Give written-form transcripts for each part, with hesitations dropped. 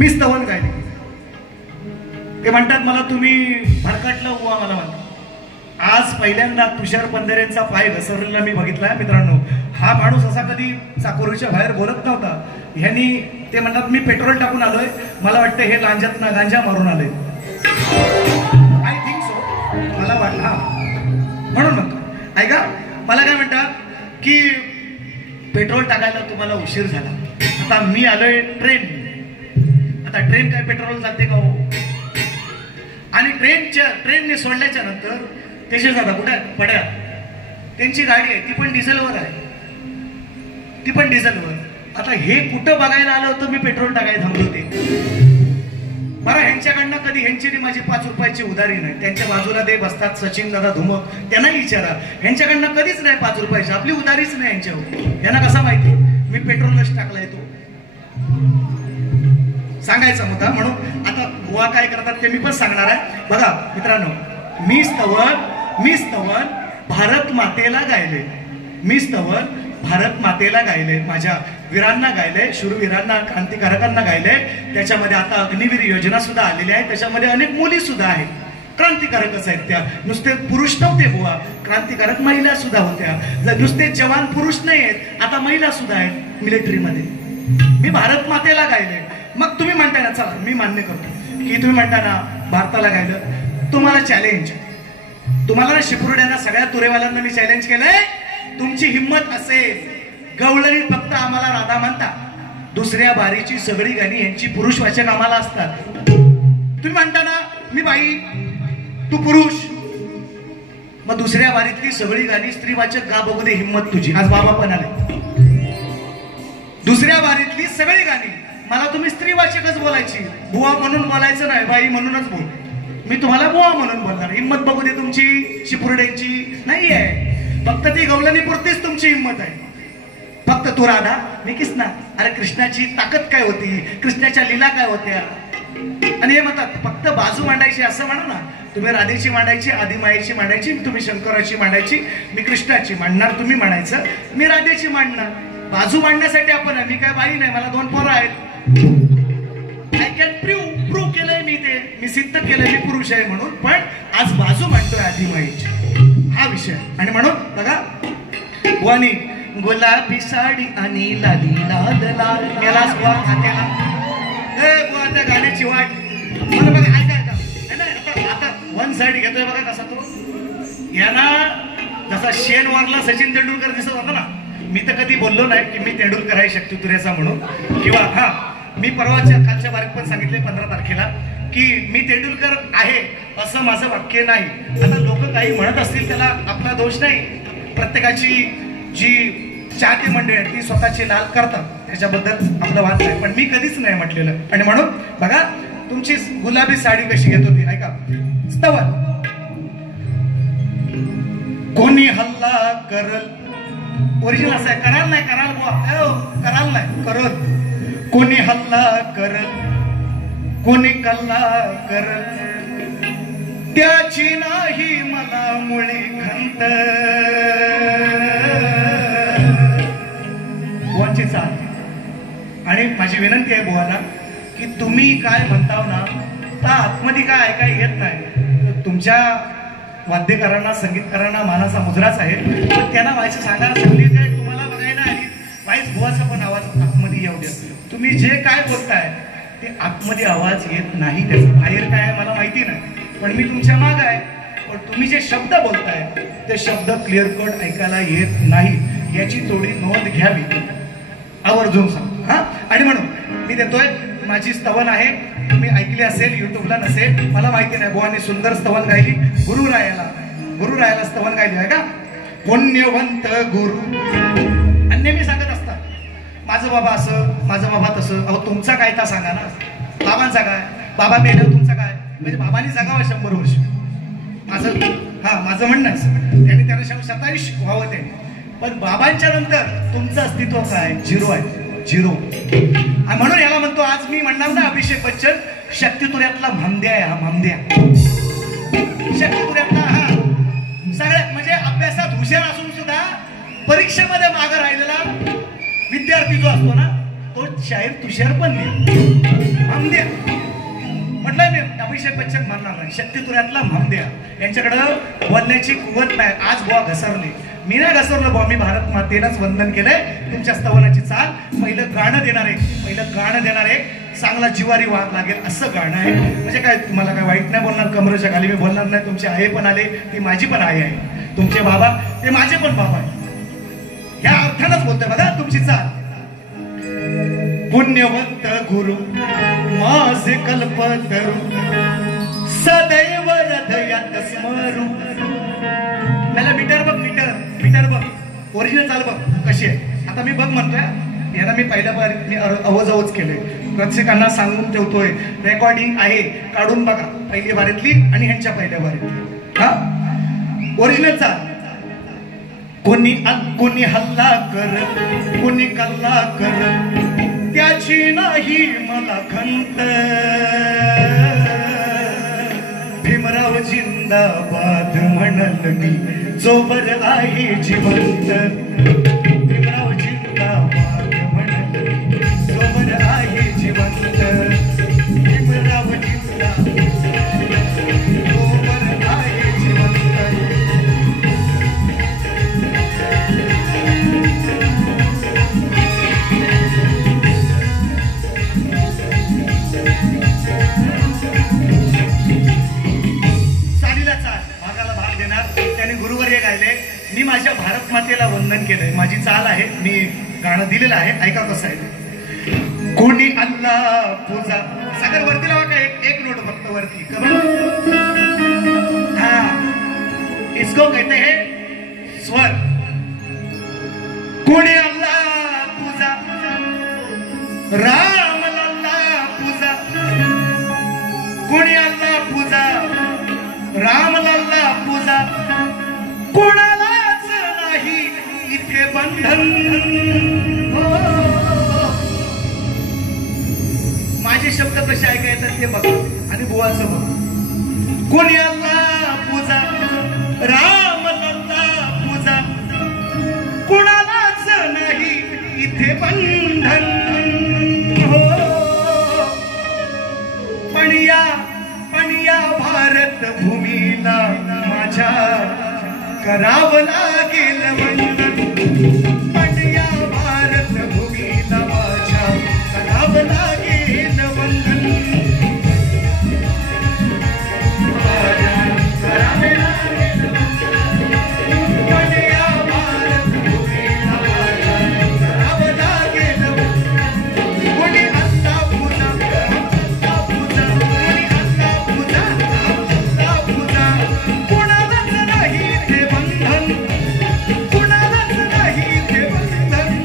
मी स्तवन गायली. ते म्हणतात मला तुम्ही भरकटला हुआ मला म्हणतात. आज पहिल्यांदा तुषार पंधरेंचा पाय घसरलेला मी बघितलाय मित्रांनो. हा माणूस असा कधी चाकोरीच्या बाहेर बोलत नव्हता. ह्यांनी ते म्हणतात मी पेट्रोल टाकून आलोय, मला वाटतं हे लांजातनं गांजा मारून आले. आय थिंक सो, मला वाटलं. हा म्हणून म्हणतो ऐका, मला काय म्हणतात की पेट्रोल टाकायला तुम्हाला उशीर झाला. आता मी आलोय ट्रेन. आता ट्रेन काय पेट्रोल जाते का हो? आणि ट्रेनने सोडल्याच्या नंतर त्याचे जाता कुठे पड्या, त्यांची गाडी आहे ती पण डिझेलवर आहे, ती पण डिझेलवर. आता हे कुठं बघायला आलं होतं मी पेट्रोल टाकायला थांबलो ते. बरं ह्यांच्याकडनं कधी ह्यांची माझी 5 रुपयाची उधारी नाही. त्यांच्या बाजूला ते बसतात सचिन दादा धुमक, त्यांना विचारा. ह्यांच्याकडनं कधीच नाही 5 रुपयाची, आपली उधारीच नाही यांच्यावर. यांना कसा माहिती मी पेट्रोलच टाकलाय तो सांगायचा मुद्दा. म्हणून आता बुवा काय करतात ते मी पण सांगणार आहे. बघा मित्रांनो, मी स्तवन भारत मातेला गायले. मी स्तवन भारत मातेला गायले, माझ्या वीरांना गायले, शूरवीरांना, क्रांतिकारकांना गायले. त्याच्यामध्ये आता अग्निवीर योजना सुद्धा आलेली आहे. त्याच्यामध्ये अनेक मुली सुद्धा आहेत, क्रांतिकारकच आहेत त्या. नुसते पुरुष नव्हते बुवा, क्रांतिकारक महिला सुद्धा होत्या. नुसते जवान पुरुष नाही आहेत, आता महिला सुद्धा आहेत मिलिटरीमध्ये. मी भारत मातेला गायले. मग तुम्ही म्हणताय ना, चला मी मान्य करतो की तुम्ही म्हणता ना भारताला गायलं. तुम्हाला चॅलेंज, तुम्हाला ना शिपुर्ड्यांना सगळ्या तुरेवाल्यांना मी चॅलेंज केलंय. तुमची हिंमत असेल, गवळणी फक्त आम्हाला राधा म्हणता, दुसऱ्या बारीची सगळी गाणी यांची पुरुषवाचक आम्हाला असतात. तुम्ही म्हणता ना मी बाई तू पुरुष, मग दुसऱ्या बारीतली सगळी गाणी स्त्रीवाचक गा बघू दे हिंमत तुझी. आज बाबा पण आले. दुसऱ्या बारीतली सगळी गाणी मला तुम्ही स्त्रीवाचकच बोलायची, बुवा म्हणून बोलायचं नाही, बाई म्हणूनच बोल. मी तुम्हाला बुवा म्हणून बोलणार. हिंमत बघू दे तुमची शिपुर्ड्यांची नाहीये, फक्त ती गवलनी पुरतीच तुमची हिंमत आहे. फक्त तू राधा, मी कृष्णा. अरे कृष्णाची ताकद काय होती, कृष्णाच्या लीला काय होत्या. आणि हे म्हणतात फक्त बाजू मांडायची असं म्हणा ना. तुम्ही राधेची मांडायची, आदिमायेची मांडायची, तुम्ही शंकराची मांडायची, मी कृष्णाची मांडणार, तुम्ही म्हणायचं मी राधेची मांडणार. बाजू मांडण्यासाठी आपण, मी काय बाई नाही, मला 2 पोरं आहेत. आय कॅन प्रूव्ह केलंय मी, ते मी सिद्ध केलंय मी पुरुष आहे म्हणून. पण आज बाजू मांडतोय आदिमायेची, हा विषय. आणि म्हणून बघा वाणी गुलाबी साडी आणि लाली लाल लाल मेलास बुवा खात्याला. बुवा त्या गाण्याची वाट मला बघा ऐका. आता 1 साइड घेतोय बघा कसा तो. यांना जसा शेनवारला सचिन तेंडुलकर दिसत होता ना, मी तर कधी बोललो नाही की मी तेंडुलकर आहे शक्ती तुरेचा म्हणून. किंवा हा मी परवाच्या कालच्या बारीक पण सांगितले 15 तारखेला की मी तेंडुलकर आहे असं माझं वाक्य नाही. आता लोक काही म्हणत असतील त्याला आपला दोष नाही. प्रत्येकाची जी चाहती मंडळी आहे ती स्वतःची लाल करतात, त्याच्याबद्दल आपलं वाद नाही. पण मी कधीच नाही म्हटलेलं. आणि म्हणून बघा तुमची गुलाबी साडी कशी घेत होती ऐका. स्तवन कोणी हल्ला करल, ओरिजिनल असं आहे, कराल नाही कराल बुवा, कराल नाही करल. कोणी हल्ला करल, कोणी कल्ला करल, त्याची नाही मला मुळी खंत. बुवांची साथ. आणि माझी विनंती आहे बुवाला की तुम्ही काय म्हणताव ना त्या आतमध्ये काय ऐकाय येत नाही. तुमच्या वाद्यकारांना, संगीतकारांना मानाचा मुजराच आहे, पण त्यांना व्हायचं सांगा. सगळी काय तुम्हाला बघायला आली वाईस बुवाचा पण आवाज आतमध्ये येऊ द्या. तुम्ही जे काय बोलताय ते आतमध्ये आवाज येत नाही, त्याचं बाहेर काय आहे मला माहिती नाही, पण मी तुमच्या माग आहे. पण तुम्ही जे शब्द बोलताय ते शब्द क्लिअर कट ऐकायला येत नाही, याची थोडी नोंद घ्यावी, आवर्जून सांग हा. आणि म्हणून मी देतोय माझी स्तवन आहे, तुम्ही ऐकली असेल, युट्यूबला नसेल मला माहिती नाही. बुवांनी सुंदर स्तवन गायली, गुरुरायाला स्तवन गायली आहे का. पुण्यवंत गुरु. अन्य मी सांगत असतात माझं बाबा असं, माझं बाबा तसं. अहो तुमचा काय ता सांगा ना, बाबांचा काय, बाबा मेलं तुमचा काय. म्हणजे बाबांनी जगावं 100 वर्ष, माझं म्हणणं त्यांनी त्यांना 27 व्हावं त्यांनी. पण बाबांच्या नंतर तुमचं अस्तित्व काय, 0 आहे, 0. म्हणून याला म्हणतो आज मी म्हणणार ना अभिषेक बच्चन शक्तितुऱ्यातला म्हांद्या आहे. हा म्हांद्या शक्तितुऱ्यातला, हा सगळ्या म्हणजे अभ्यासात हुशार असून सुद्धा परीक्षेमध्ये मागे राहिलेला विद्यार्थी जो असतो ना तो शाहीर तुषार पण नाही मामद्या म्हटलं मी अभिषेक बच्चन म्हणणार नाही, शक्तितुऱ्यातला मामद्या यांच्याकडं बोलण्याची कुवत नाही. आज बुवा घसरले, मी नाही घसरलो बुवा, मी भारत मातेलाच वंदन केलंय. तुमच्या स्तवनाची चाल पहिलं गाणं देणार आहे चांगला जिवारी वाद लागेल असं गाणं आहे. म्हणजे काय तुम्हाला काय वाईट नाही बोलणार, कमरेच्या खाली मी बोलणार नाही. तुमचे आई पण आले, ती माझी पण आई आहे, तुमचे बाबा ते माझे पण बाबा आहे, या अर्थानच बोलतोय बघा तुमची चाल. पुण्यवंत गुरु माझे कल्पतरू सदैव हृदयात स्मरू. मला मीटर बघ ओरिजिनल चाल बघ कशी आहे. आता मी बघ म्हणतोय, याला मी पहिल्या बारीत मी अवजवच केलंय, प्रेक्षकांना सांगून ठेवतोय रेकॉर्डिंग आहे, काढून बघा पहिली बारीतली आणि ह्यांच्या पहिल्या बारीतली. हा ओरिजिनल चाल. कोणी हल्ला कर, कोणी कल्ला कर, त्याची नाही मला खंत. भीमराव जिंदाबाद म्हणल मी जोवर आहे जिवंत. भीमराव जिंदाबाद म्हणल मी जोवर आहे जिवंत. भीमराव जिंदाबाद जोवर आहे जिवंत. मी माझ्या भारत मातेला वंदन केलंय, माझी चाल आहे, मी गाणं दिलेलं आहे, ऐका कसं आहे. कोणी अल्लाह पूजा सागर वरती लावा का, एक नोट फक्त वरती कमल. हाँ इसको कहते हैं स्वर. कोणी अल्लाह पूजा, राम लल्ला पूजा. कोणी अल्लाह पूजा, राम लल्ला पूजा. कोणालाच नाही इथे बंधन. माझे शब्द कसे ऐकायचं ते बघा आणि बुवाचं बघ. कोणी अल्लाह पूजा, राम लल्ला पूजा. कोणालाच नाही इथे बंधन. हो पण या भारत भूमीला माझ्या करावं लागेल वंदन. पण या भारत भूमीला माझ्या करावं लागेल वंदन. करावं लागेल वंदन. पण या भारत भूमीला माझ्या करावं लागेल वंदन. कोणी अल्लाह पूजा, अल्लाह पूजा. कोणी अल्लाह पूजा, अल्लाह पूजा. कोणालाच नाही ते बंधन. कुणालाच नाही ते बंधन.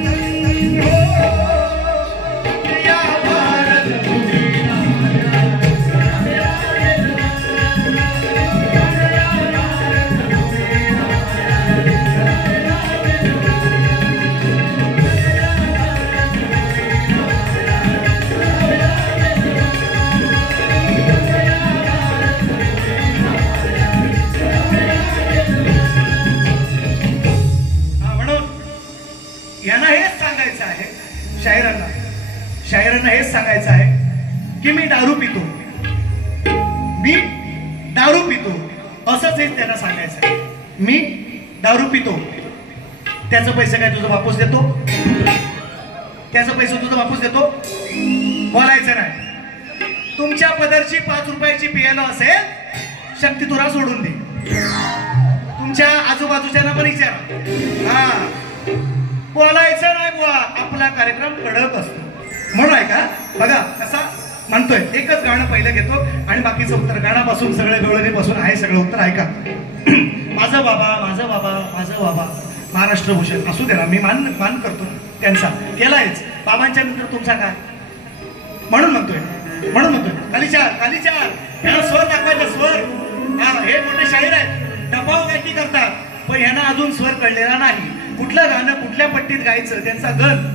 हो या भारत भूमीला यांना हेच सांगायचं आहे, शायरांना हेच सांगायचं आहे की मी दारू पितो, असंच हेच त्यांना सांगायचं आहे. मी दारू पितो, त्याचं पैसे काय तुझा बापूस देतो, त्याचं पैसे तुझा बापूस देतो, बोलायचं नाही. तुमच्या पदरची 5 रुपयाची पियानो असेल शक्ती तुला सोडून दे. तुमच्या आजूबाजूच्यांना पण विचारा. हा बोलायचं नाही बुवा, आपला कार्यक्रम कडक असतो. म्हणून ऐका बघा कसा म्हणतोय. एकच गाणं पहिलं घेतो आणि बाकीचं उत्तर गाण्यापासून सगळे गवळणीपासून आहे सगळं उत्तर ऐका. माझं बाबा माझं बाबा माझं बाबा महाराष्ट्र भूषण असू दे ना, मी मान करतो त्यांचा, केलायच. बाबांच्या नंतर तुमचा काय म्हणून म्हणतोय कालीच्या ह्याला स्वर दाखवायचा स्वर. हा हे मोठे शाहीर आहेत, डबाव गायकी करतात, पण ह्यांना अजून स्वर कळलेला नाही. कुठलं गाणं कुठल्या पट्टीत गायचं त्यांचा गण